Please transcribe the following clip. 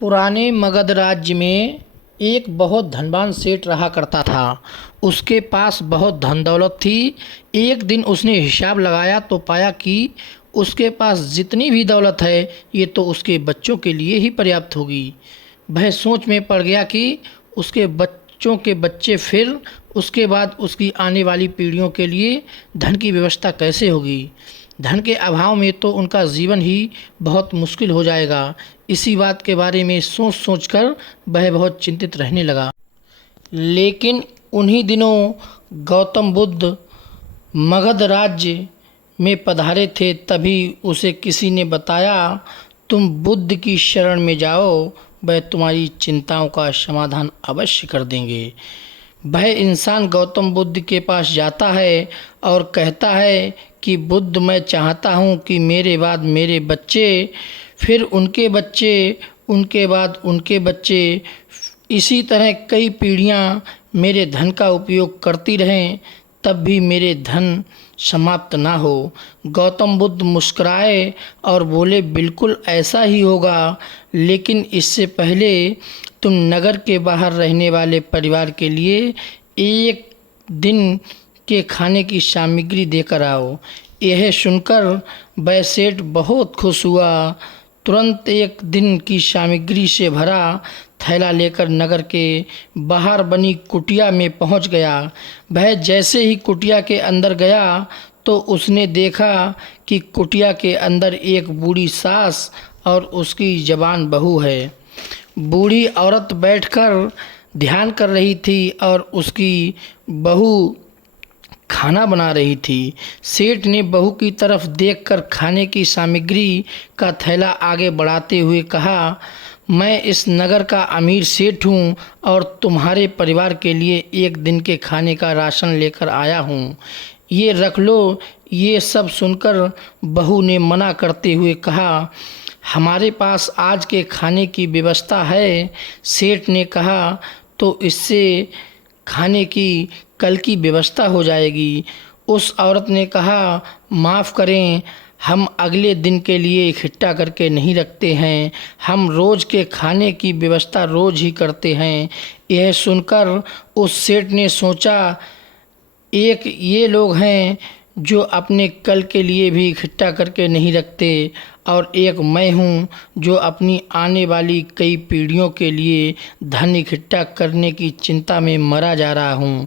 पुराने मगध राज्य में एक बहुत धनवान सेठ रहा करता था। उसके पास बहुत धन दौलत थी। एक दिन उसने हिसाब लगाया तो पाया कि उसके पास जितनी भी दौलत है ये तो उसके बच्चों के लिए ही पर्याप्त होगी। वह सोच में पड़ गया कि उसके बच्चों के बच्चे, फिर उसके बाद उसकी आने वाली पीढ़ियों के लिए धन की व्यवस्था कैसे होगी। धन के अभाव में तो उनका जीवन ही बहुत मुश्किल हो जाएगा। इसी बात के बारे में सोच सोचकर वह बहुत चिंतित रहने लगा। लेकिन उन्हीं दिनों गौतम बुद्ध मगध राज्य में पधारे थे। तभी उसे किसी ने बताया, तुम बुद्ध की शरण में जाओ, वह तुम्हारी चिंताओं का समाधान अवश्य कर देंगे। वह इंसान गौतम बुद्ध के पास जाता है और कहता है कि बुद्ध, मैं चाहता हूँ कि मेरे बाद मेरे बच्चे, फिर उनके बच्चे, उनके बाद उनके बच्चे, इसी तरह कई पीढ़ियाँ मेरे धन का उपयोग करती रहें, तब भी मेरे धन समाप्त ना हो। गौतम बुद्ध मुस्कुराए और बोले, बिल्कुल ऐसा ही होगा, लेकिन इससे पहले तुम नगर के बाहर रहने वाले परिवार के लिए एक दिन के खाने की सामग्री देकर आओ। यह सुनकर वह सेठ बहुत खुश हुआ। तुरंत एक दिन की सामग्री से भरा थैला लेकर नगर के बाहर बनी कुटिया में पहुंच गया। वह जैसे ही कुटिया के अंदर गया तो उसने देखा कि कुटिया के अंदर एक बूढ़ी सास और उसकी जवान बहू है। बूढ़ी औरत बैठकर ध्यान कर रही थी और उसकी बहू खाना बना रही थी। सेठ ने बहू की तरफ देखकर खाने की सामग्री का थैला आगे बढ़ाते हुए कहा, मैं इस नगर का अमीर सेठ हूँ और तुम्हारे परिवार के लिए एक दिन के खाने का राशन लेकर आया हूँ, ये रख लो। ये सब सुनकर बहू ने मना करते हुए कहा, हमारे पास आज के खाने की व्यवस्था है। सेठ ने कहा, तो इससे खाने की कल की व्यवस्था हो जाएगी। उस औरत ने कहा, माफ़ करें, हम अगले दिन के लिए इकट्ठा करके नहीं रखते हैं, हम रोज़ के खाने की व्यवस्था रोज़ ही करते हैं। यह सुनकर उस सेठ ने सोचा, एक ये लोग हैं जो अपने कल के लिए भी इकट्ठा करके नहीं रखते, और एक मैं हूँ जो अपनी आने वाली कई पीढ़ियों के लिए धन इकट्ठा करने की चिंता में मरा जा रहा हूँ।